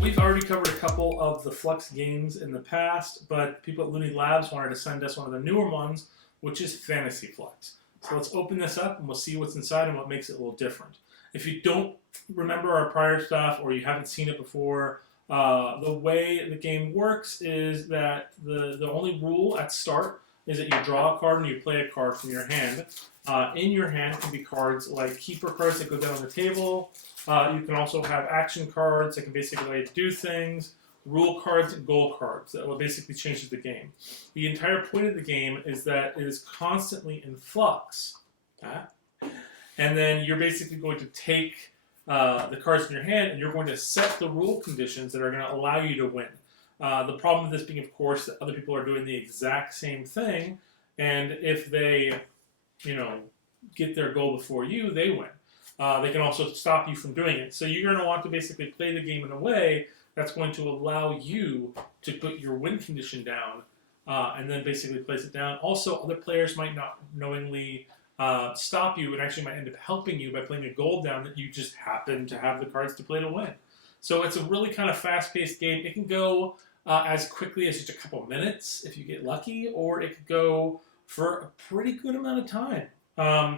We've already covered a couple of the Fluxx games in the past, but people at Loony Labs wanted to send us one of the newer ones, which is Fantasy Fluxx. So let's open this up and we'll see what's inside and what makes it a little different. If you don't remember our prior stuff or you haven't seen it before, the way the game works is that the only rule at start is that you draw a card and you play a card from your hand. In your hand can be cards like keeper cards that go down on the table. You can also have action cards that can basically do things, rule cards, and goal cards that will basically change the game. The entire point of the game is that it is constantly in flux. And then you're basically going to take the cards in your hand and you're going to set the rule conditions that are going to allow you to win. The problem with this being, of course, that other people are doing the exact same thing, and if they, get their goal before you, they win. They can also stop you from doing it. So you're going to want to basically play the game in a way that's going to allow you to put your win condition down and then basically place it down. Also, other players might not knowingly stop you and actually might end up helping you by playing a goal down that you just happen to have the cards to play to win. So it's a really kind of fast-paced game. It can go as quickly as just a couple minutes if you get lucky, or it could go for a pretty good amount of time.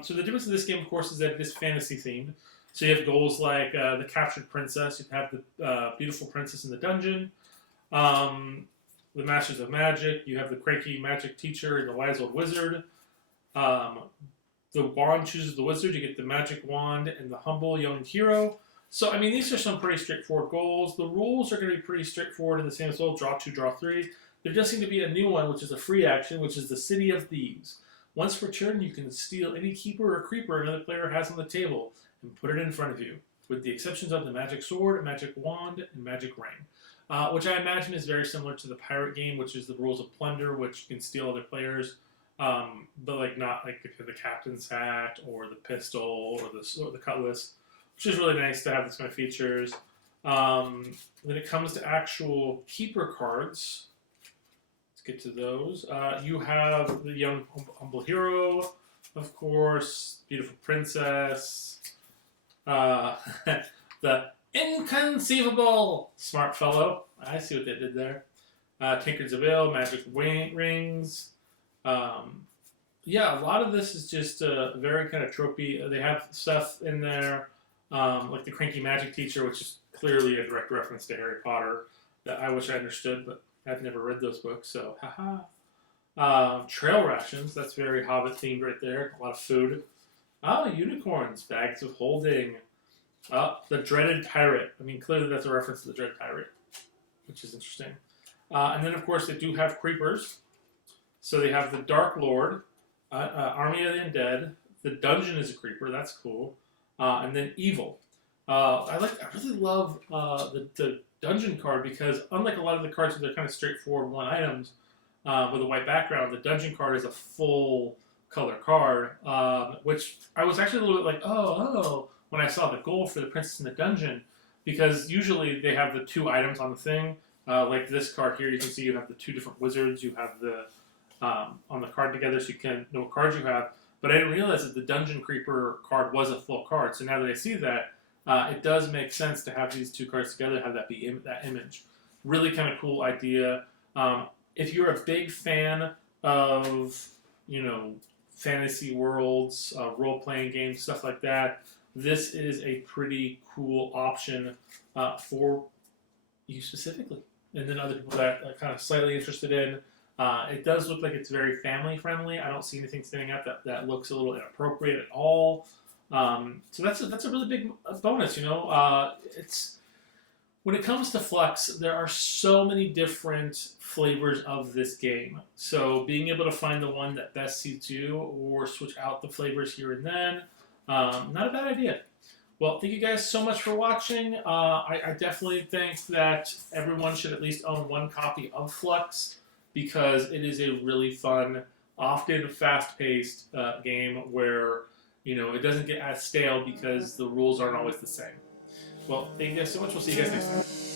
So the difference of this game, of course, is that it is fantasy themed. So you have goals like the captured princess. You have the beautiful princess in the dungeon, the masters of magic. You have the cranky magic teacher and the wise old wizard. The wand chooses the wizard. You get the magic wand and the humble young hero. So, I mean, these are some pretty straightforward goals. The rules are going to be pretty straightforward in the same as well. Draw 2, draw 3. There does seem to be a new one, which is a free action, which is the City of Thieves. Once per turn, you can steal any keeper or creeper another player has on the table and put it in front of you, with the exceptions of the magic sword, magic wand, and magic ring, which I imagine is very similar to the pirate game, which is the rules of plunder, which you can steal other players, but like not like the captain's hat or the pistol or the cutlass, which is really nice to have this kind of features. When it comes to actual keeper cards, let's get to those. You have the young humble hero, of course, beautiful princess, the inconceivable smart fellow. I see what they did there. Tinker's Avail, magic rings. Yeah, a lot of this is just very kind of tropey. They have stuff in there like the cranky magic teacher, which is clearly a direct reference to Harry Potter that I wish I understood, but I've never read those books, so haha. Trail rations, that's very Hobbit themed right there. A lot of food. Unicorns, bags of holding. The dreaded pirate. I mean, clearly that's a reference to the dread pirate, which is interesting. And then, of course, they do have creepers. So they have the Dark Lord, Army of the Undead. The Dungeon is a creeper. That's cool. And then Evil. I really love the Dungeon card because unlike a lot of the cards where they're kind of straightforward one items with a white background, the Dungeon card is a full color card, which I was actually a little bit like, oh, when I saw the goal for the Princess in the Dungeon, because usually they have the 2 items on the thing. Like this card here, you can see you have the 2 different wizards. You have the on the card together, so you can know what cards you have. But I didn't realize that the Dungeon Creeper card was a full card. So now that I see that, it does make sense to have these 2 cards together, have that be that image. Really kind of cool idea. If you're a big fan of, fantasy worlds, role-playing games, stuff like that, this is a pretty cool option for you specifically. And then other people that are kind of slightly interested in. It does look like it's very family-friendly. I don't see anything standing out that looks a little inappropriate at all. So that's a really big bonus, It's when it comes to Fluxx, there are so many different flavors of this game. So being able to find the one that best suits you or switch out the flavors here and then, not a bad idea. Well, thank you guys so much for watching. I definitely think that everyone should at least own 1 copy of Fluxx because it is a really fun, often fast-paced game where it doesn't get as stale because the rules aren't always the same. Well, thank you guys so much. We'll see you guys next time.